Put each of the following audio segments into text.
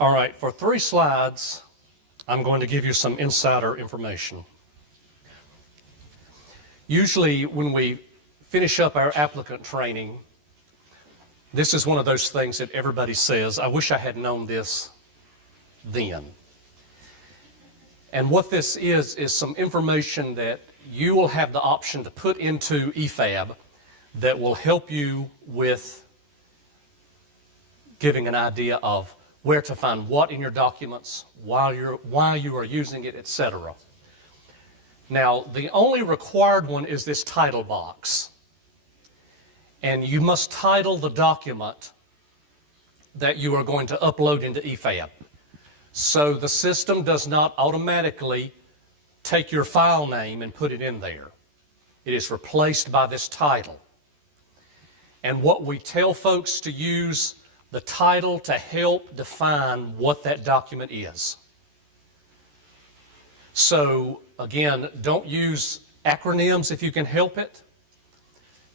All right, for 3 slides, I'm going to give you some insider information. Usually when we finish up our applicant training, this is one of those things that everybody says, I wish I had known this then. And what this is some information that you will have the option to put into PHAB that will help you with giving an idea of where to find what in your documents, why you are using it, etc. Now, the only required one is this title box. And you must title the document that you are going to upload into PHAB. So the system does not automatically take your file name and put it in there. It is replaced by this title. And what we tell folks to use the title to help define what that document is. So again, don't use acronyms if you can help it.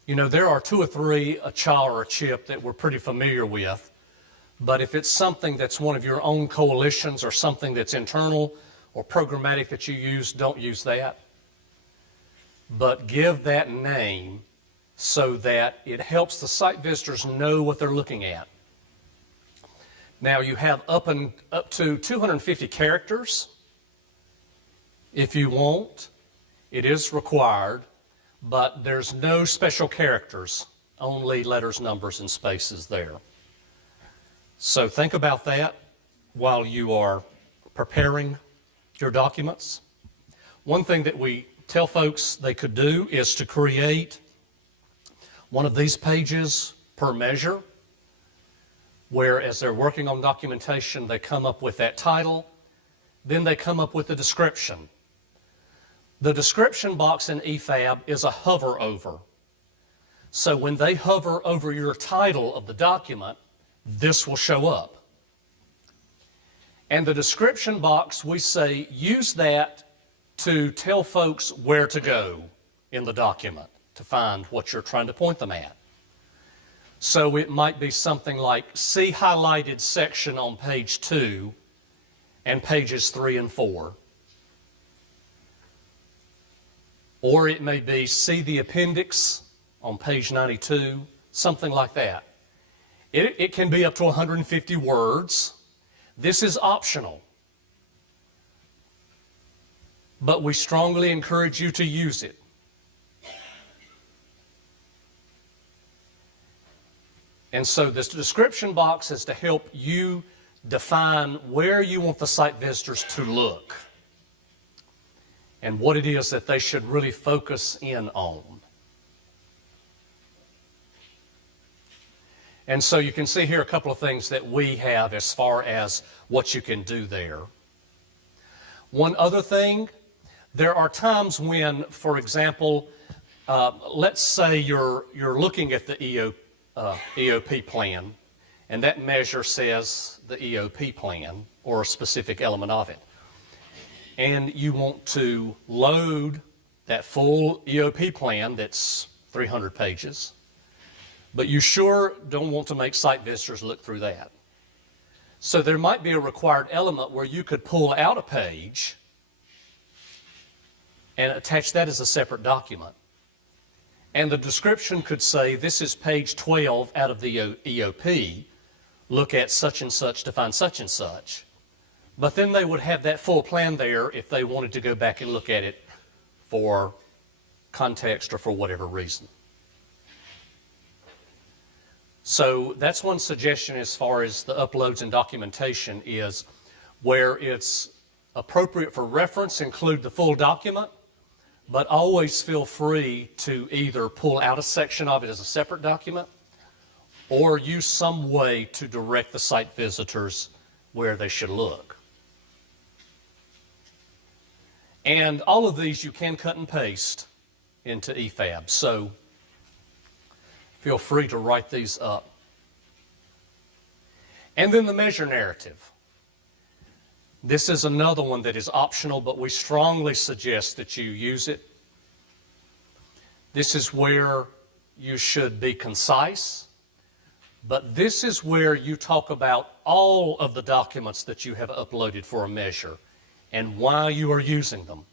You know, there are 2 or 3, a CHA or a CHIP, that we're pretty familiar with. But if it's something that's one of your own coalitions or something that's internal or programmatic that you use, don't use that. But give that name so that it helps the site visitors know what they're looking at. Now you have up to 250 characters if you want. It is required, but there's no special characters, only letters, numbers, and spaces there. So think about that while you are preparing your documents. One thing that we tell folks they could do is to create one of these pages per measure, where as they're working on documentation, they come up with that title, then they come up with the description. The description box in PHAB is a hover over. So when they hover over your title of the document, this will show up. And the description box, we say, use that to tell folks where to go in the document to find what you're trying to point them at. So it might be something like, see highlighted section on page 2 and pages 3 and 4. Or it may be, see the appendix on page 92, something like that. It can be up to 150 words. This is optional. But we strongly encourage you to use it. And so this description box is to help you define where you want the site visitors to look and what it is that they should really focus in on. And so you can see here a couple of things that we have as far as what you can do there. One other thing, there are times when, for example, let's say you're looking at the EOP plan, and that measure says the EOP plan or a specific element of it. And you want to load that full EOP plan that's 300 pages, but you sure don't want to make site visitors look through that. So there might be a required element where you could pull out a page and attach that as a separate document. And the description could say, this is page 12 out of the EOP, look at such and such to find such and such. But then they would have that full plan there if they wanted to go back and look at it for context or for whatever reason. So that's one suggestion as far as the uploads and documentation is where it's appropriate for reference, include the full document, but always feel free to either pull out a section of it as a separate document or use some way to direct the site visitors where they should look. And all of these you can cut and paste into PHAB, so feel free to write these up. And then the measure narrative. This is another one that is optional, but we strongly suggest that you use it. This is where you should be concise, But this is where you talk about all of the documents that you have uploaded for a measure and why you are using them.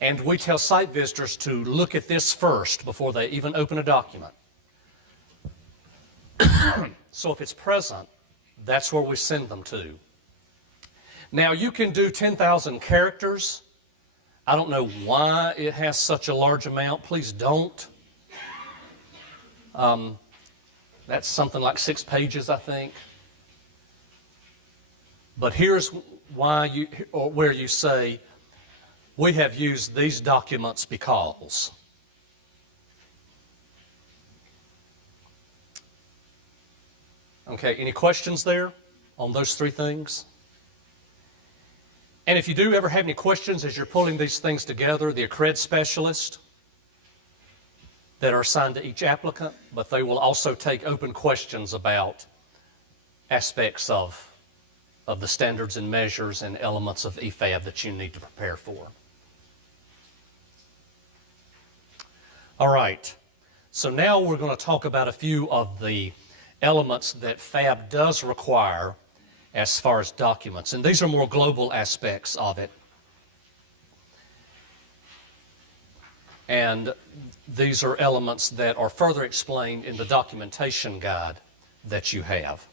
And we tell site visitors to look at this first before they even open a document. So if it's present, that's where we send them to. Now you can do 10,000 characters. I don't know why it has such a large amount. Please don't. That's something like 6 pages, I think. But here's why where you say, we have used these documents because. Okay, any questions there on those 3 things? And if you do ever have any questions as you're pulling these things together, the Accred specialist that are assigned to each applicant, but they will also take open questions about aspects of the standards and measures and elements of PHAB that you need to prepare for. All right, so now we're going to talk about a few of the elements that PHAB does require as far as documents, and these are more global aspects of it. And these are elements that are further explained in the documentation guide that you have.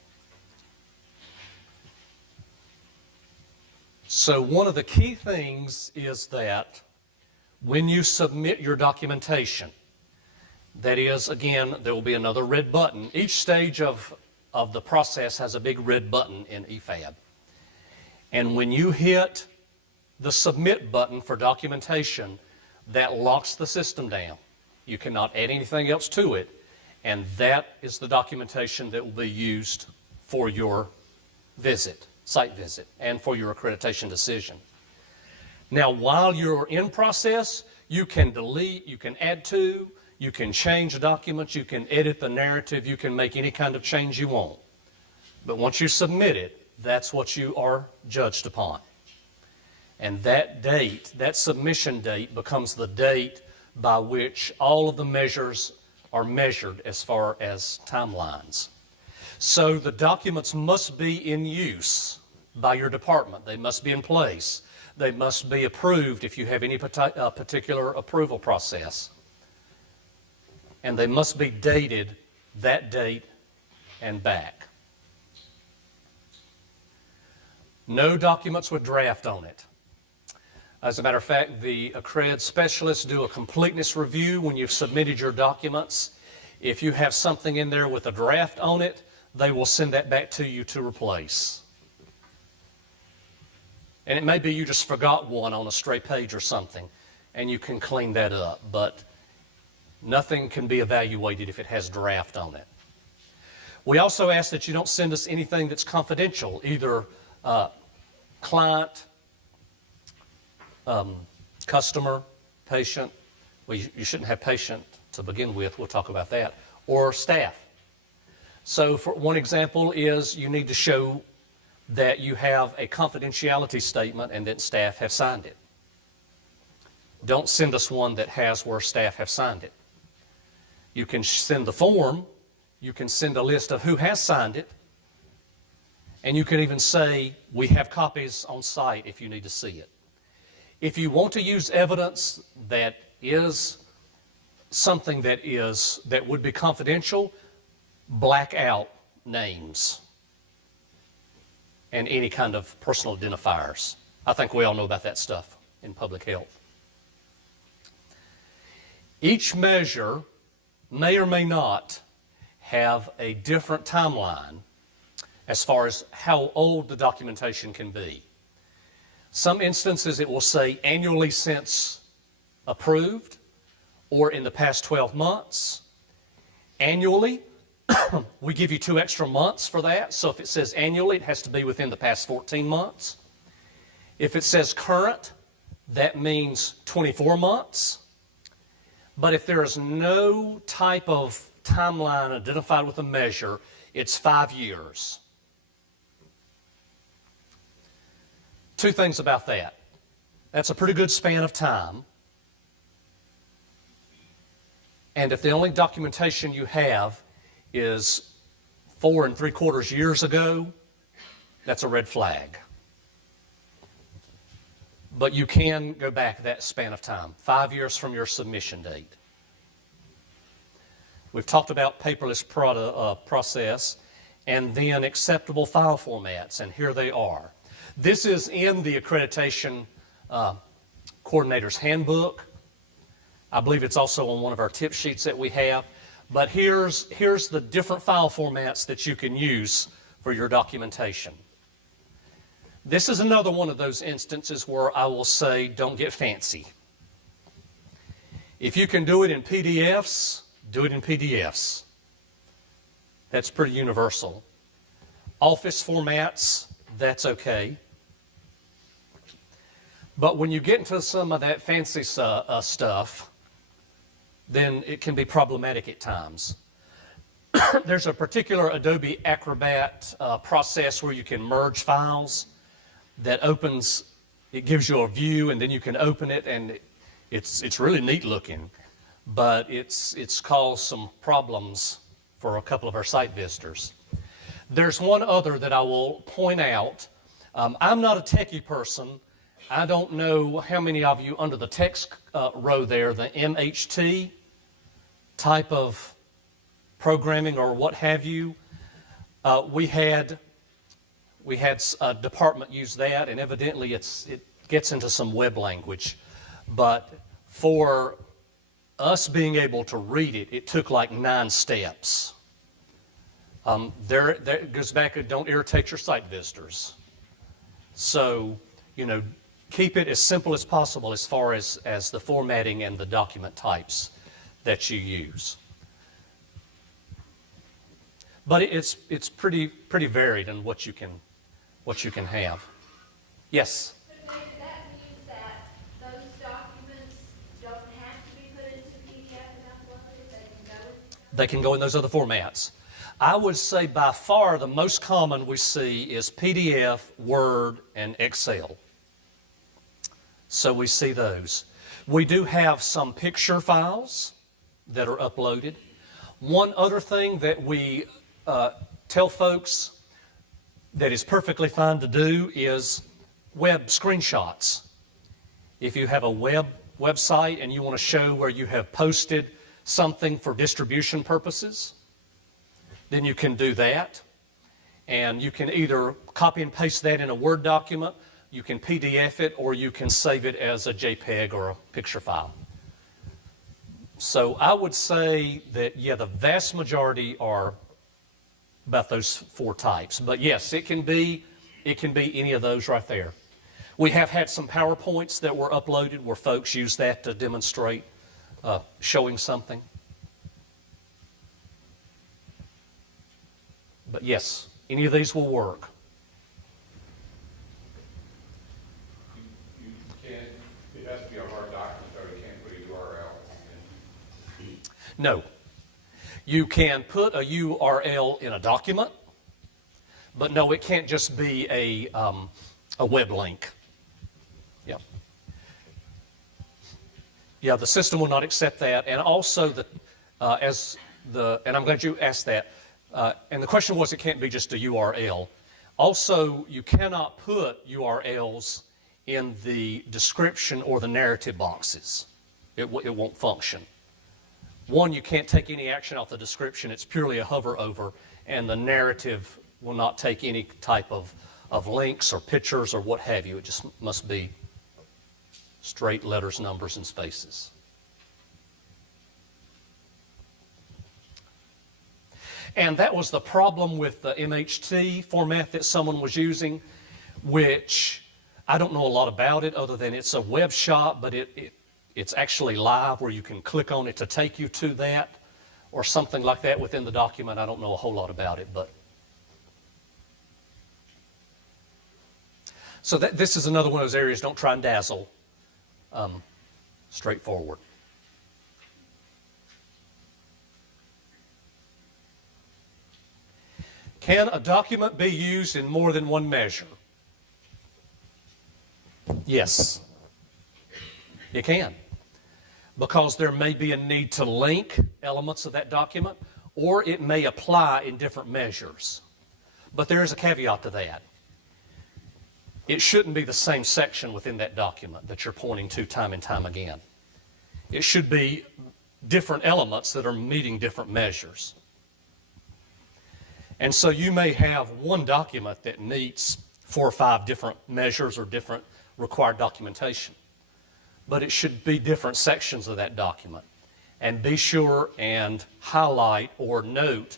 So one of the key things is that when you submit your documentation, that is, again, there will be another red button. Each stage of the process has a big red button in PHAB. And when you hit the submit button for documentation, that locks the system down. You cannot add anything else to it, and that is the documentation that will be used for your visit, site visit, and for your accreditation decision. Now, while you're in process, you can delete, you can add to, you can change documents, you can edit the narrative, you can make any kind of change you want. But once you submit it, that's what you are judged upon. And that date, that submission date, becomes the date by which all of the measures are measured as far as timelines. So the documents must be in use by your department. They must be in place. They must be approved if you have any particular approval process. And they must be dated that date and back. No documents with draft on it. As a matter of fact, the Accred specialists do a completeness review when you've submitted your documents. If you have something in there with a draft on it, they will send that back to you to replace. And it may be you just forgot one on a stray page or something, and you can clean that up, but nothing can be evaluated if it has draft on it. We also ask that you don't send us anything that's confidential, either client, customer, patient. Well, you shouldn't have patient to begin with. We'll talk about that. Or staff. So for one example is you need to show that you have a confidentiality statement and that staff have signed it. Don't send us one that has where staff have signed it. You can send the form. You can send a list of who has signed it. And you can even say, we have copies on site if you need to see it. If you want to use evidence that is something that would be confidential, black out names and any kind of personal identifiers. I think we all know about that stuff in public health. Each measure may or may not have a different timeline as far as how old the documentation can be. Some instances it will say annually since approved or in the past 12 months. Annually, we give you 2 extra months for that. So if it says annually, it has to be within the past 14 months. If it says current, that means 24 months. But if there is no type of timeline identified with a measure, it's 5 years. 2 things about that. That's a pretty good span of time. And if the only documentation you have is 4 3/4 years ago, that's a red flag. But you can go back that span of time, 5 years from your submission date. We've talked about paperless process and then acceptable file formats, and here they are. This is in the Accreditation Coordinator's Handbook. I believe it's also on one of our tip sheets that we have. But here's the different file formats that you can use for your documentation. This is another one of those instances where I will say, don't get fancy. If you can do it in PDFs, do it in PDFs. That's pretty universal. Office formats, that's okay. But when you get into some of that fancy stuff, then it can be problematic at times. There's a particular Adobe Acrobat process where you can merge files that opens, it gives you a view and then you can open it, and it's really neat looking, but it's caused some problems for a couple of our site visitors. There's one other that I will point out. I'm not a techie person. I don't know how many of you under the text row there, the MHT type of programming or what have you. We had a department use that, and evidently it gets into some web language. But for us being able to read it, it took like 9 steps. There goes back to don't irritate your site visitors. So, keep it as simple as possible as far as the formatting and the document types that you use. But it's pretty varied in what you can have. Yes? So David, that means that those documents don't have to be put into PDF and uploaded? They can go in those other formats. I would say by far the most common we see is PDF, Word, and Excel. So we see those. We do have some picture files that are uploaded. One other thing that we tell folks that is perfectly fine to do is web screenshots. If you have a website and you want to show where you have posted something for distribution purposes, then you can do that. And you can either copy and paste that in a Word document, you can PDF it, or you can save it as a JPEG or a picture file. So I would say that, yeah, the vast majority are about those 4 types. But yes, it can be any of those right there. We have had some PowerPoints that were uploaded where folks use that to demonstrate showing something. But yes, any of these will work. It has to be a hard document, though. You can't put a URL in. No. You can put a URL in a document, but no, it can't just be a web link. Yeah, the system will not accept that, and also and I'm glad you asked that. And the question was, it can't be just a URL. Also, you cannot put URLs in the description or the narrative boxes. It won't function. One, you can't take any action off the description. It's purely a hover over, and the narrative will not take any type of links or pictures or what have you. It just must be straight letters, numbers, and spaces. And that was the problem with the MHT format that someone was using, which I don't know a lot about it other than it's a web shop, but it's actually live where you can click on it to take you to that or something like that within the document. I don't know a whole lot about it, but. So this is another one of those areas, don't try and dazzle. Straightforward. Can a document be used in more than one measure? Yes, you can. Because there may be a need to link elements of that document, or it may apply in different measures. But there is a caveat to that. It shouldn't be the same section within that document that you're pointing to time and time again. It should be different elements that are meeting different measures. And so you may have one document that meets 4 or 5 different measures or different required documentation. But it should be different sections of that document. And be sure and highlight or note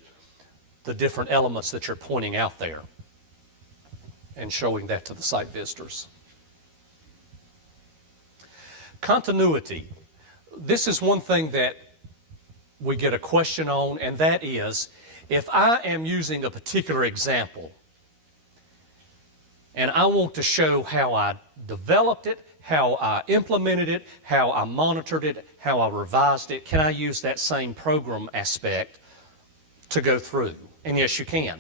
the different elements that you're pointing out there and showing that to the site visitors. Continuity. This is one thing that we get a question on, and that is, if I am using a particular example and I want to show how I developed it, how I implemented it, how I monitored it, how I revised it, can I use that same program aspect to go through? And yes, you can.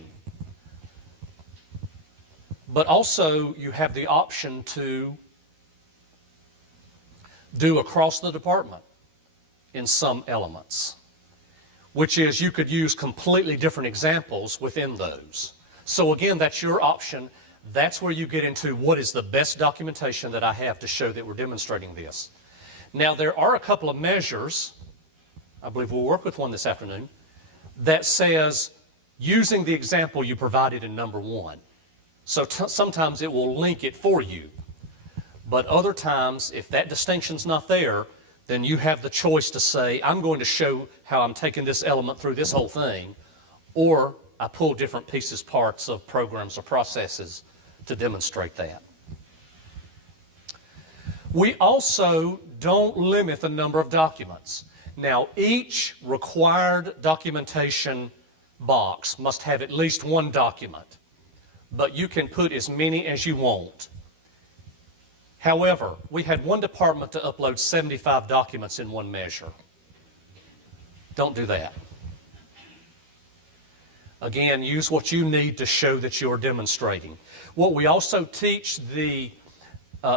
But also, you have the option to do across the department in some elements, which is you could use completely different examples within those. So again, that's your option. That's where you get into what is the best documentation that I have to show that we're demonstrating this. Now, there are a couple of measures, I believe we'll work with one this afternoon, that says using the example you provided in number 1. So sometimes it will link it for you. But other times, if that distinction's not there, then you have the choice to say, I'm going to show how I'm taking this element through this whole thing, or I pull different pieces, parts of programs or processes to demonstrate that. We also don't limit the number of documents. Now, each required documentation box must have at least one document, but you can put as many as you want. However, we had one department to upload 75 documents in one measure. Don't do that. Again, use what you need to show that you're demonstrating. What we also teach the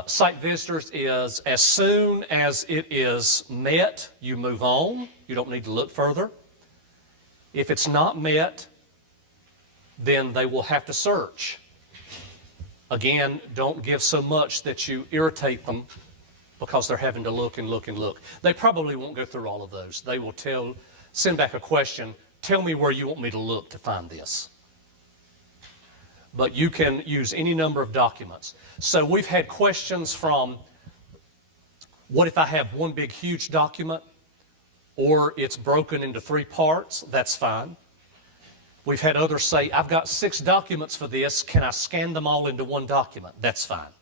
site visitors is as soon as it is met, you move on. You don't need to look further. If it's not met, then they will have to search. Again, don't give so much that you irritate them because they're having to look and look and look. They probably won't go through all of those. They will send back a question, tell me where you want me to look to find this. But you can use any number of documents. So we've had questions from, what if I have one big huge document or it's broken into 3 parts? That's fine. We've had others say, I've got 6 documents for this. Can I scan them all into one document? That's fine.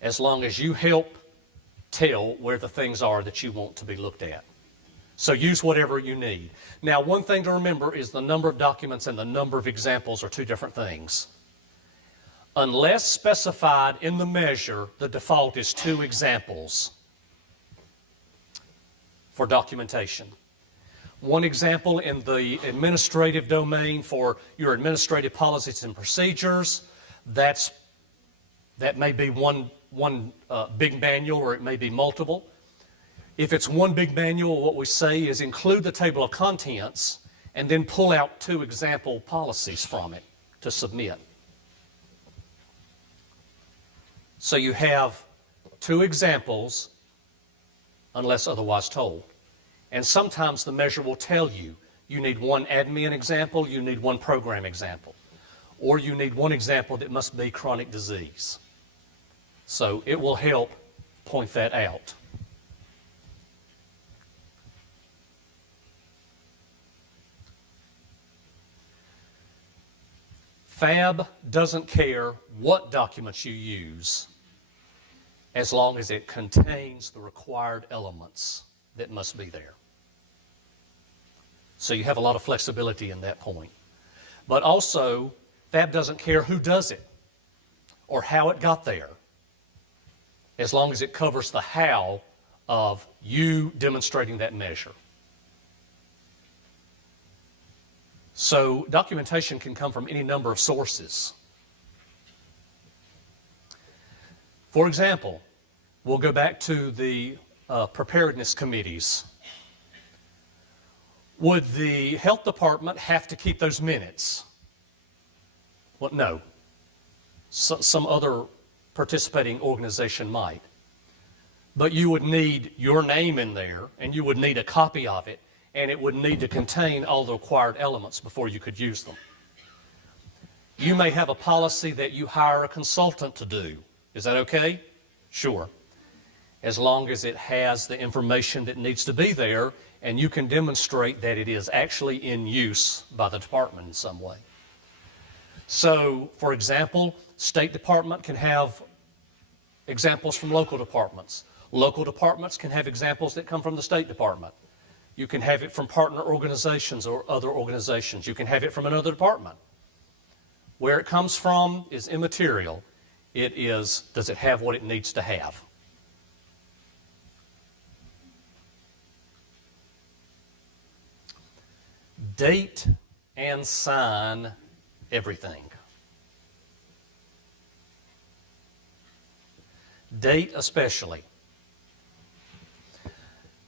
As long as you help tell where the things are that you want to be looked at. So use whatever you need. Now, one thing to remember is the number of documents and the number of examples are 2 different things. Unless specified in the measure, the default is 2 examples for documentation. One example in the administrative domain for your administrative policies and procedures, that may be one big manual, or it may be multiple. If it's one big manual, what we say is include the table of contents and then pull out 2 example policies from it to submit. So you have 2 examples unless otherwise told. And sometimes the measure will tell you, you need 1 admin example, you need 1 program example, or you need 1 example that must be chronic disease. So it will help point that out. PHAB doesn't care what documents you use as long as it contains the required elements that must be there. So you have a lot of flexibility in that point. But also, PHAB doesn't care who does it or how it got there, as long as it covers the how of you demonstrating that measure. So documentation can come from any number of sources. For example, we'll go back to the preparedness committees. Would the health department have to keep those minutes? Well, no. Some other participating organization might. But you would need your name in there, and you would need a copy of it, and it would need to contain all the required elements before you could use them. You may have a policy that you hire a consultant to do. Is that okay? Sure. As long as it has the information that needs to be there, and you can demonstrate that it is actually in use by the department in some way. So, for example, State Department can have examples from local departments. Local departments can have examples that come from the State Department. You can have it from partner organizations or other organizations. You can have it from another department. Where it comes from is immaterial. It is, does it have what it needs to have? Date and sign everything. Date especially.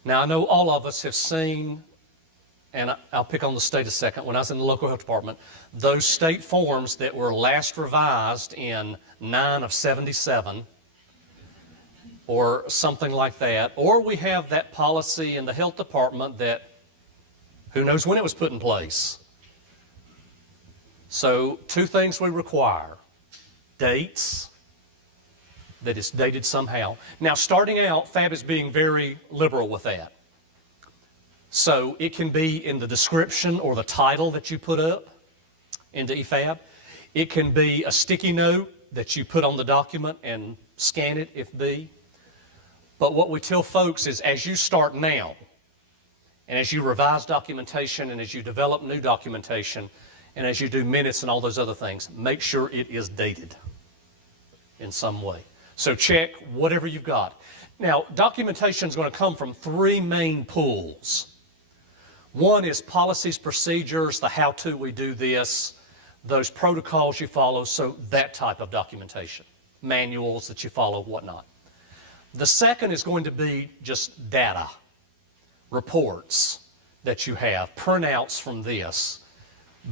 Now, I know all of us have seen, and I'll pick on the state a second, when I was in the local health department, those state forms that were last revised in 9 of 77, or something like that. Or we have that policy in the health department that who knows when it was put in place. So, two things we require. Dates, that it's dated somehow. Now, starting out, PHAB is being very liberal with that. So, it can be in the description or the title that you put up into PHAB. It can be a sticky note that you put on the document and scan it if be. But what we tell folks is as you start now, and as you revise documentation, and as you develop new documentation, and as you do minutes and all those other things, make sure it is dated in some way. So check whatever you've got. Now, documentation is going to come from three main pools. One is policies, procedures, the how-to we do this, those protocols you follow, so that type of documentation, manuals that you follow, whatnot. The second is going to be just data, reports that you have, printouts from this,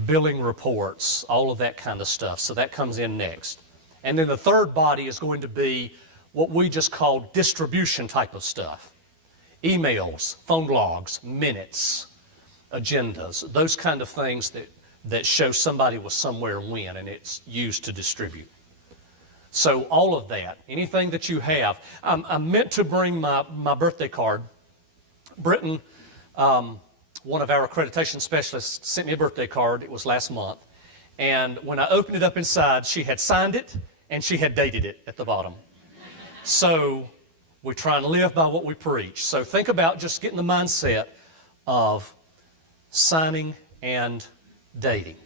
billing reports, all of that kind of stuff. So that comes in next. And then the third body is going to be what we just call distribution type of stuff. Emails, phone logs, minutes, agendas, those kind of things that show somebody was somewhere when, and it's used to distribute. So all of that, anything that you have. I meant to bring my birthday card. Britton, one of our accreditation specialists, sent me a birthday card. It was last month. And when I opened it up inside, she had signed it and she had dated it at the bottom. So we try and live by what we preach. So think about just getting the mindset of signing and dating.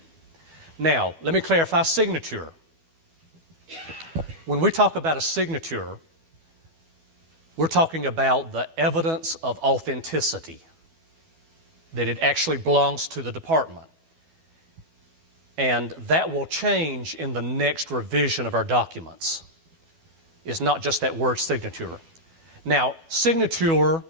Now, let me clarify signature. When we talk about a signature, we're talking about the evidence of authenticity, that it actually belongs to the department. And that will change in the next revision of our documents. It's not just that word signature. Now, signature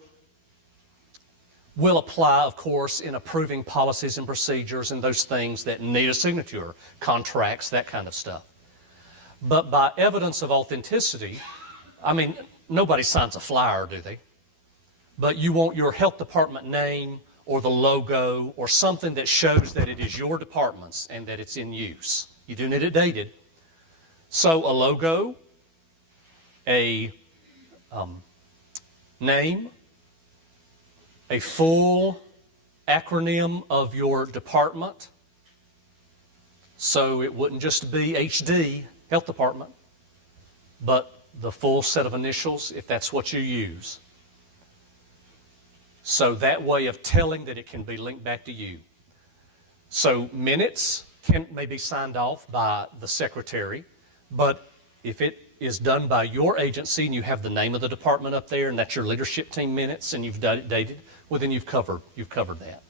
will apply, of course, in approving policies and procedures and those things that need a signature, contracts, that kind of stuff. But by evidence of authenticity, I mean, nobody signs a flyer, do they? But you want your health department name or the logo or something that shows that it is your department's and that it's in use. You do need it dated. So a logo, a name, a full acronym of your department. So it wouldn't just be HD, Health Department, but the full set of initials if that's what you use. So that way of telling that it can be linked back to you. So minutes may be signed off by the secretary, but if it is done by your agency and you have the name of the department up there and that's your leadership team minutes and you've dated, well then you've covered that.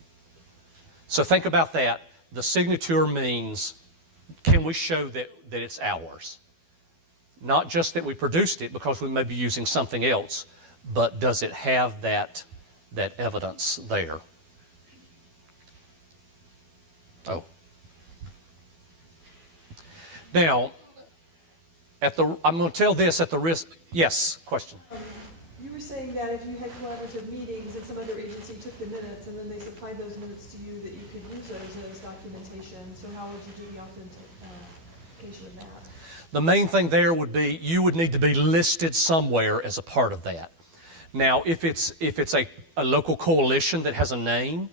So think about that. The signature means, can we show that it's ours? Not just that we produced it because we may be using something else, but does it have that evidence there? Now, I'm going to tell this at the risk, yes, question. You were saying that if you had collaborative meetings and some other agency took the minutes and then they supplied those minutes to you, that you could use those as documentation. So how would you do the authentication of that? The main thing there would be you would need to be listed somewhere as a part of that. Now, if it's a local coalition that has a name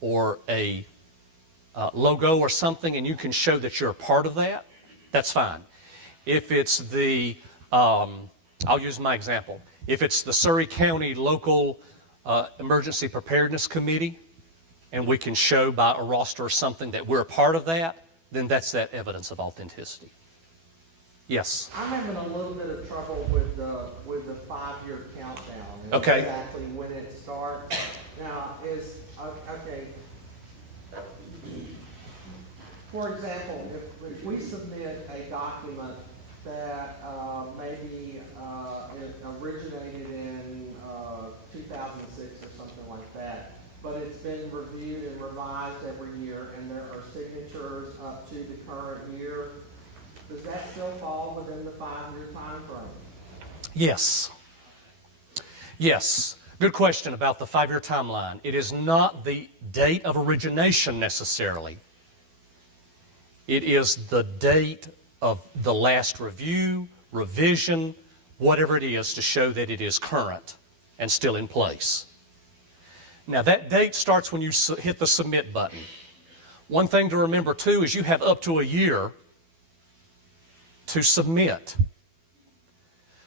or a logo or something and you can show that you're a part of that, that's fine. If it's I'll use my example. If it's the Surrey County Local Emergency Preparedness Committee and we can show by a roster or something that we're a part of that, then that's that evidence of authenticity. Yes? I'm having a little bit of trouble with the 5-year countdown. And Okay. Exactly when it starts. Now, okay. For example, if we submit a document that maybe it originated in 2006 or something like that, but it's been reviewed and revised every year, and there are signatures up to the current year, does that still fall within the 5-year time frame? Yes. Yes. Good question about the 5-year timeline. It is not the date of origination necessarily. It is the date of the last review, revision, whatever it is to show that it is current and still in place. Now that date starts when you hit the submit button. One thing to remember too is you have up to a year to submit.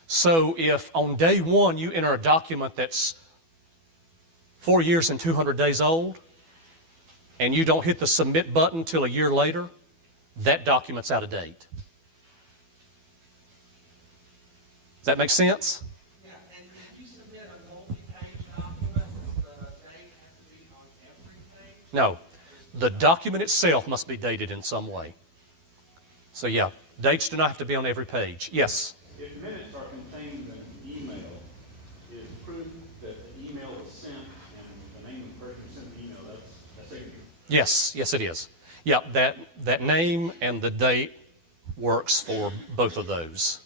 So if on day one you enter a document that's 4 years and 200 days old and you don't hit the submit button till a year later, that document's out of date. Does that make sense? Yeah, and if you submit a multi-page document, does the date have to be on every page? No. The document itself must be dated in some way. So yeah, dates do not have to be on every page. Yes? If minutes are contained in an email, is proof that the email was sent and the name of the person who sent the email, that's signature. Yes, yes it is. Yeah, that name and the date works for both of those.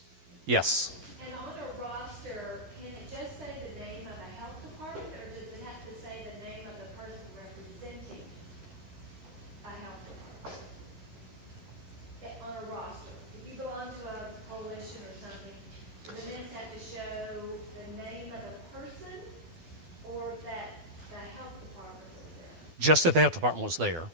Yes? And on a roster, can it just say the name of the health department, or does it have to say the name of the person representing a health department? On a roster, if you belong to a coalition or something, do the minutes have to show the name of the person, or that the health department was there? Just that the health department was there.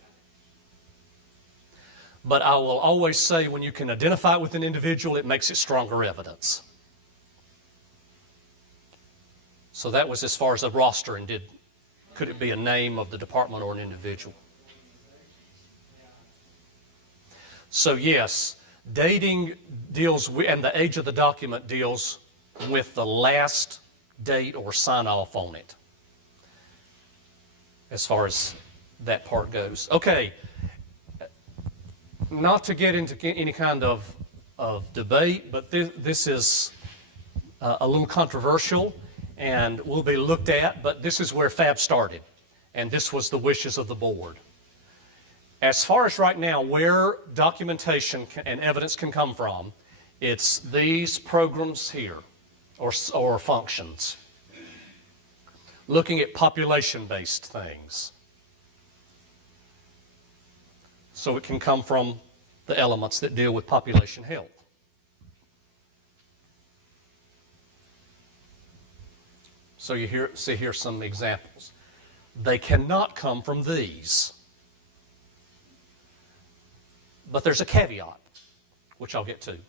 But I will always say when you can identify it with an individual, it makes it stronger evidence. So that was as far as a roster and could it be a name of the department or an individual? So yes, dating deals with, and the age of the document deals with the last date or sign off on it. As far as that part goes. Okay. Not to get into any kind of debate, but this is a little controversial and will be looked at, but this is where PHAB started, and this was the wishes of the board. As far as right now, where documentation and evidence can come from, it's these programs here, or functions. Looking at population-based things. So it can come from the elements that deal with population health. So you see here some examples. They cannot come from these. But there's a caveat, which I'll get to.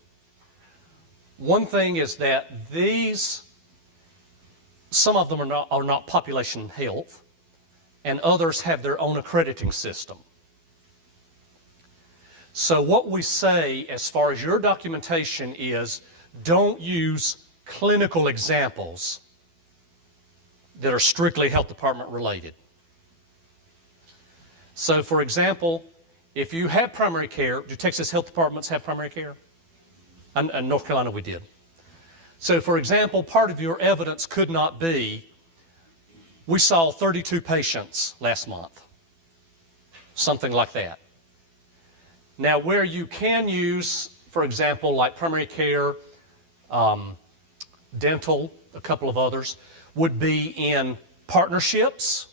One thing is that some of them are not population health, and others have their own accrediting system. So what we say as far as your documentation is, don't use clinical examples that are strictly health department related. So for example, if you have primary care, do Texas health departments have primary care? And North Carolina we did. So for example, part of your evidence could not be, we saw 32 patients last month. Something like that. Now, where you can use, for example, like primary care, dental, a couple of others, would be in partnerships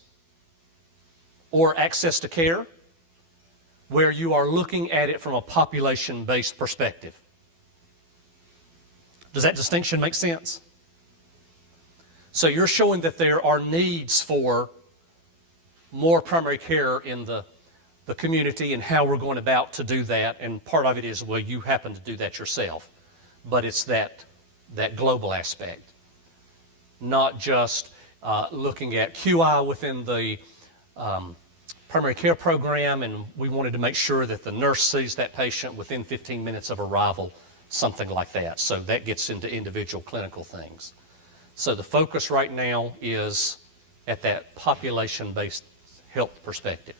or access to care, where you are looking at it from a population-based perspective. Does that distinction make sense? So you're showing that there are needs for more primary care in the community and how we're going about to do that. And part of it is, well, you happen to do that yourself. But it's that global aspect. Not just looking at QI within the primary care program, and we wanted to make sure that the nurse sees that patient within 15 minutes of arrival, something like that. So that gets into individual clinical things. So the focus right now is at that population-based health perspective.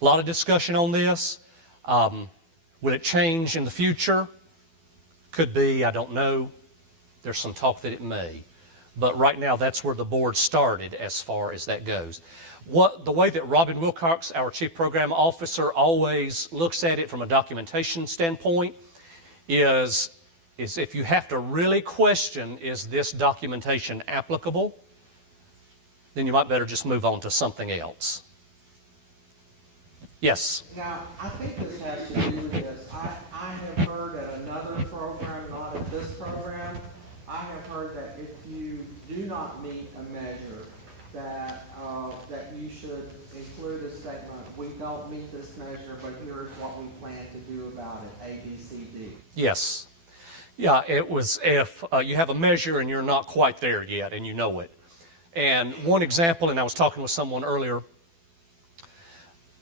A lot of discussion on this. Will it change in the future? Could be, I don't know. There's some talk that it may. But right now, that's where the board started as far as that goes. The way that Robin Wilcox, our Chief Program Officer, always looks at it from a documentation standpoint is if you have to really question, is this documentation applicable, then you might better just move on to something else. Yes? Now, I think this has to do with this. I have heard at another program, not at this program, I have heard that if you do not meet a measure, that you should include a statement, we don't meet this measure, but here's what we plan to do about it, A, B, C, D. Yes. Yeah, it was if you have a measure and you're not quite there yet and you know it. And one example, and I was talking with someone earlier,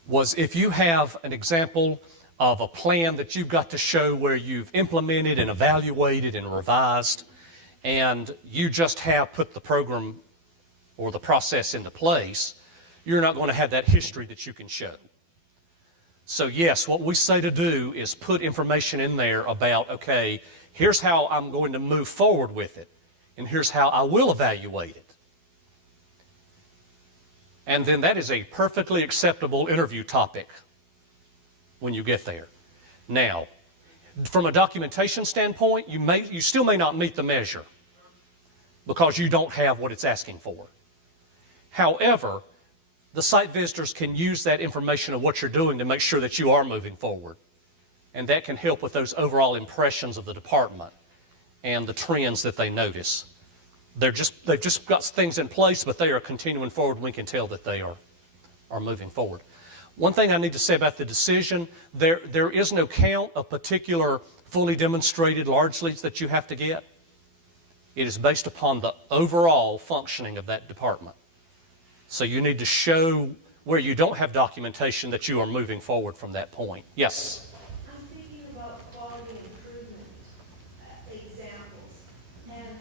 was if you have an example of a plan that you've got to show where you've implemented and evaluated and revised, and you just have put the program or the process into place, you're not going to have that history that you can show. So yes, what we say to do is put information in there about, okay, here's how I'm going to move forward with it, and here's how I will evaluate it. And then that is a perfectly acceptable interview topic when you get there. Now, from a documentation standpoint, you still may not meet the measure because you don't have what it's asking for. However, the site visitors can use that information of what you're doing to make sure that you are moving forward. And that can help with those overall impressions of the department and the trends that they notice. They've just got things in place, but they are continuing forward. We can tell that they are moving forward. One thing I need to say about the decision, there is no count of particular fully demonstrated large leads that you have to get. It is based upon the overall functioning of that department. So you need to show where you don't have documentation that you are moving forward from that point. Yes? I'm thinking about quality improvement examples. And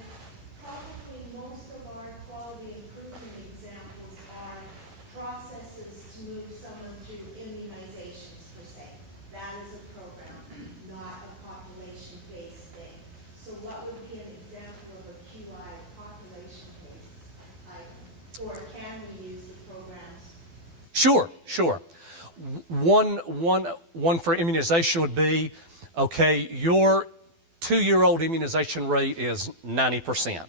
probably most of our quality improvement examples are processes to move someone through immunizations per se. That is a program, not a population-based thing. So what would be an example of a QI population-based item? Or can we use the programs? Sure. One for immunization would be, okay, your 2-year-old immunization rate is 90%.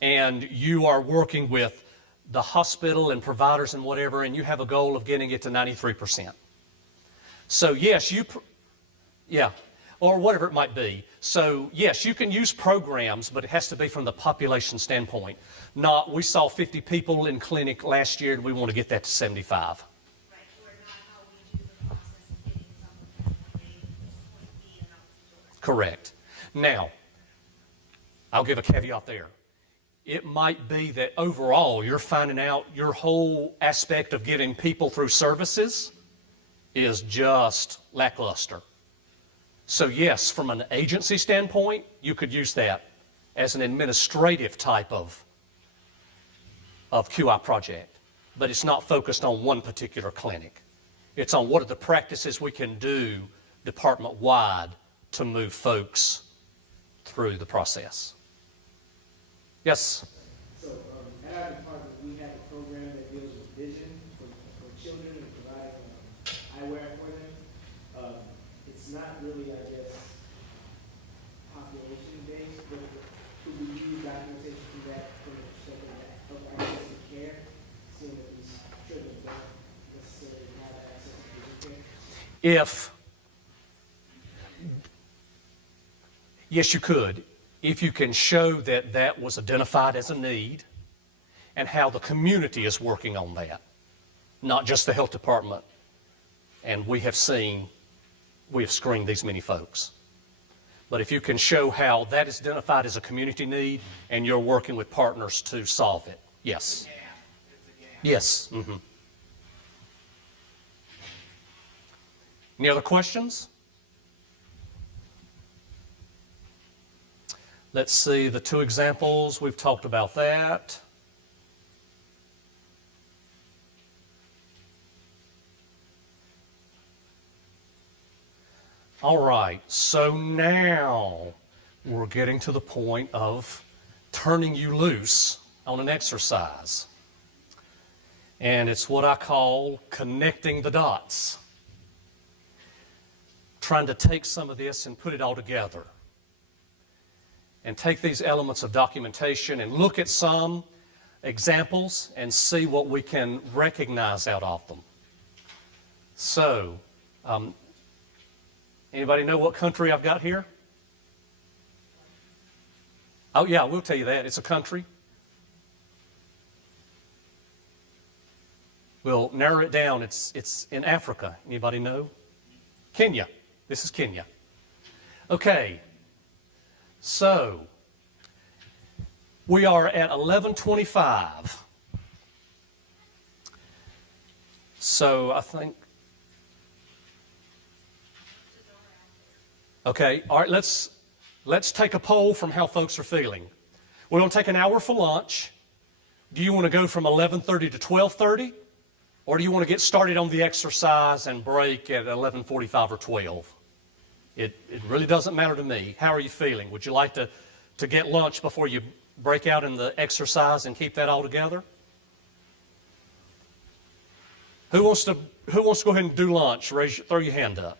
And you are working with the hospital and providers and whatever, and you have a goal of getting it to 93%. So yes, or whatever it might be. So yes, you can use programs, but it has to be from the population standpoint. Not, we saw 50 people in clinic last year and we want to get that to 75. Right, or not how we do the process of getting someone from point A to point B and out the door. Correct. Now, I'll give a caveat there. It might be that overall you're finding out your whole aspect of getting people through services is just lackluster. So yes, from an agency standpoint, you could use that as an administrative type of QI project, but it's not focused on one particular clinic. It's on what are the practices we can do department-wide to move folks through the process. Yes? So at our department, we have a program that deals with vision for children and provides eyewear for them. Yes, you could. If you can show that that was identified as a need and how the community is working on that, not just the health department. And we have screened these many folks. But if you can show how that is identified as a community need and you're working with partners to solve it, yes. Yes. Mm-hmm. Any other questions? Let's see the two examples. We've talked about that. All right, so now we're getting to the point of turning you loose on an exercise. And it's what I call connecting the dots. Trying to take some of this and put it all together. And take these elements of documentation and look at some examples and see what we can recognize out of them. So, anybody know what country I've got here? Oh yeah, we'll tell you that. It's a country. We'll narrow it down. It's in Africa. Anybody know? Kenya. This is Kenya. Okay. So, we are at 11:25. So, I think... Okay, all right, let's take a poll from how folks are feeling. We're going to take an hour for lunch. Do you want to go from 11:30 to 12:30? Or do you want to get started on the exercise and break at 11:45 or 12? It really doesn't matter to me. How are you feeling? Would you like to get lunch before you break out in the exercise and keep that all together? Who wants to go ahead and do lunch? Throw your hand up.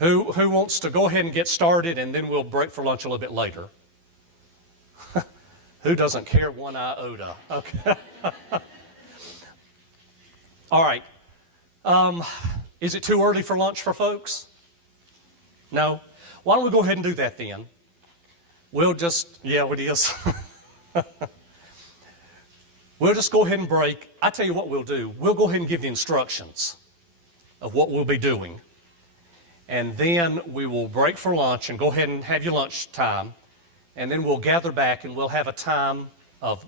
Who wants to go ahead and get started and then we'll break for lunch a little bit later? Who doesn't care one iota? Okay. All right. Is it too early for lunch for folks? No? Why don't we go ahead and do that then? We'll just, yeah, it is. We'll just go ahead and break. I tell you what we'll do. We'll go ahead and give the instructions of what we'll be doing. And then we will break for lunch and go ahead and have your lunch time. And then we'll gather back and we'll have a time of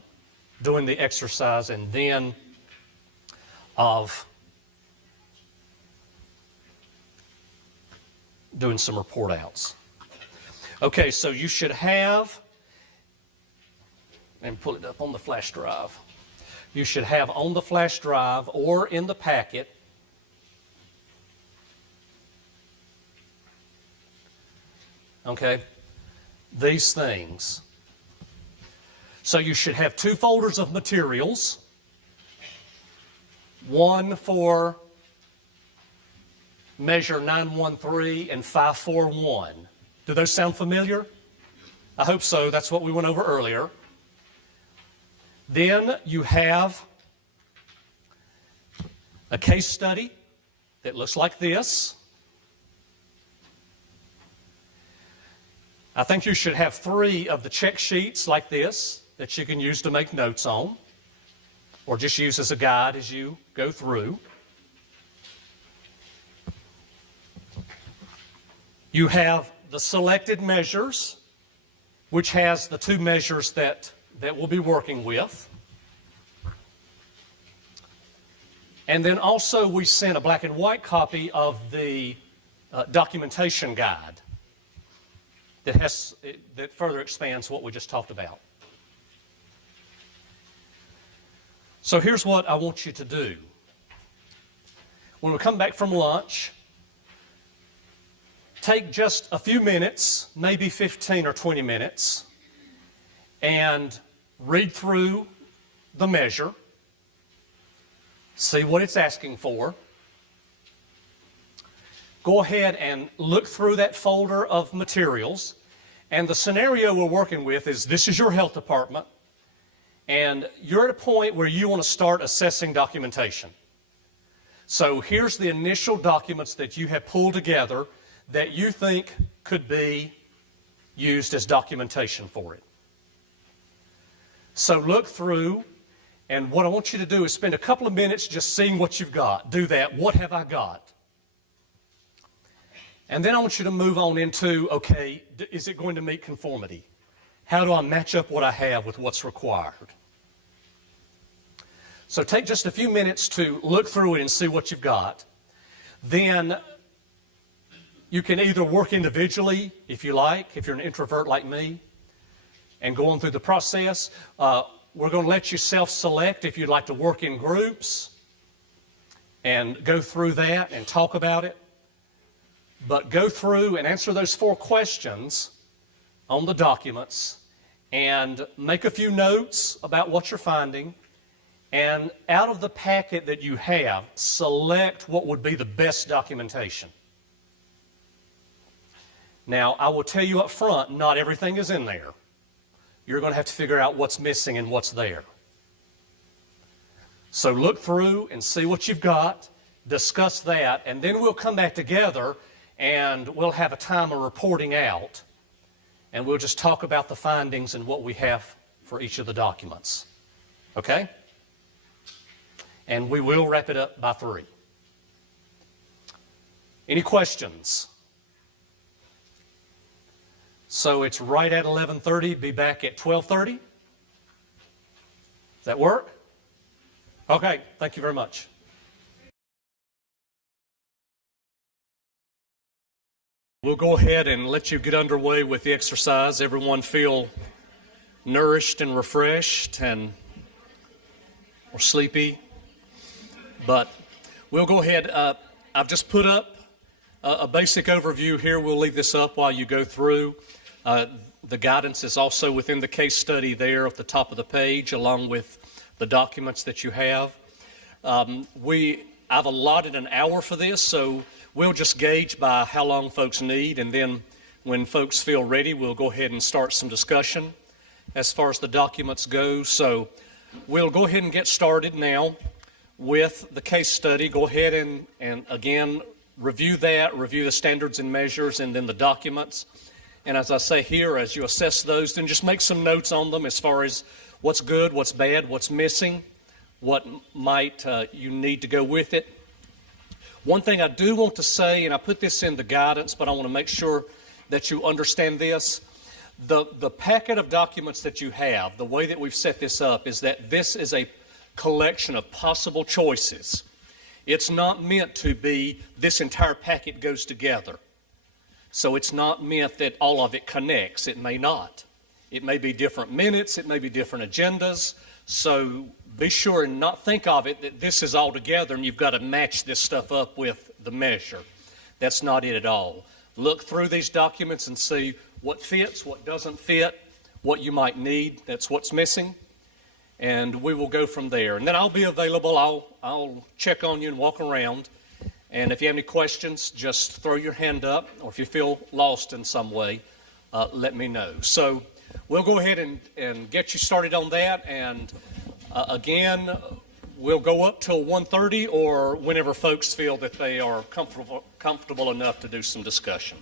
doing the exercise and then of doing some report outs. Okay, so you should have, and pull it up on the flash drive. You should have on the flash drive or in the packet these things. So you should have two folders of materials, one for measure 913 and 541. Do those sound familiar? I hope so. That's what we went over earlier. Then you have a case study that looks like this. I think you should have 3 of the check sheets like this that you can use to make notes on, or just use as a guide as you go through. You have the selected measures, which has the 2 measures that we'll be working with. And then also we sent a black and white copy of the documentation guide that further expands what we just talked about. So here's what I want you to do. When we come back from lunch, take just a few minutes, maybe 15 or 20 minutes, and read through the measure, see what it's asking for. Go ahead and look through that folder of materials. And the scenario we're working with is this is your health department, and you're at a point where you want to start assessing documentation. So here's the initial documents that you have pulled together that you think could be used as documentation for it. So look through, and what I want you to do is spend a couple of minutes just seeing what you've got. Do that. What have I got? And then I want you to move on into, okay, is it going to meet conformity? How do I match up what I have with what's required? So take just a few minutes to look through it and see what you've got. Then you can either work individually, if you like, if you're an introvert like me, and go on through the process. We're going to let you self-select if you'd like to work in groups and go through that and talk about it. But go through and answer those 4 questions on the documents and make a few notes about what you're finding. And out of the packet that you have, select what would be the best documentation. Now, I will tell you up front, not everything is in there. You're going to have to figure out what's missing and what's there. So look through and see what you've got, discuss that, and then we'll come back together and we'll have a time of reporting out, and we'll just talk about the findings and what we have for each of the documents. Okay? And we will wrap it up by 3. Any questions? So it's right at 11:30. Be back at 12:30. Does that work? Okay, thank you very much. We'll go ahead and let you get underway with the exercise. Everyone feel nourished and refreshed and or sleepy. But we'll go ahead. I've just put up a basic overview here. We'll leave this up while you go through. The guidance is also within the case study there at the top of the page, along with the documents that you have. I've allotted an hour for this, so we'll just gauge by how long folks need, and then when folks feel ready, we'll go ahead and start some discussion as far as the documents go. So we'll go ahead and get started now with the case study. Go ahead and again, review the standards and measures, and then the documents. And as I say here, as you assess those, then just make some notes on them as far as what's good, what's bad, what's missing, what might you need to go with it. One thing I do want to say, and I put this in the guidance, but I want to make sure that you understand this. The packet of documents that you have, the way that we've set this up, is that this is a collection of possible choices. It's not meant to be this entire packet goes together. So it's not meant that all of it connects. It may not. It may be different minutes. It may be different agendas. So be sure and not think of it that this is all together and you've got to match this stuff up with the measure. That's not it at all. Look through these documents and see what fits, what doesn't fit, what you might need. That's what's missing. And we will go from there. And then I'll be available. I'll check on you and walk around. And if you have any questions, just throw your hand up, or if you feel lost in some way, let me know. So we'll go ahead and get you started on that. And again, we'll go up till 1:30 or whenever folks feel that they are comfortable enough to do some discussion.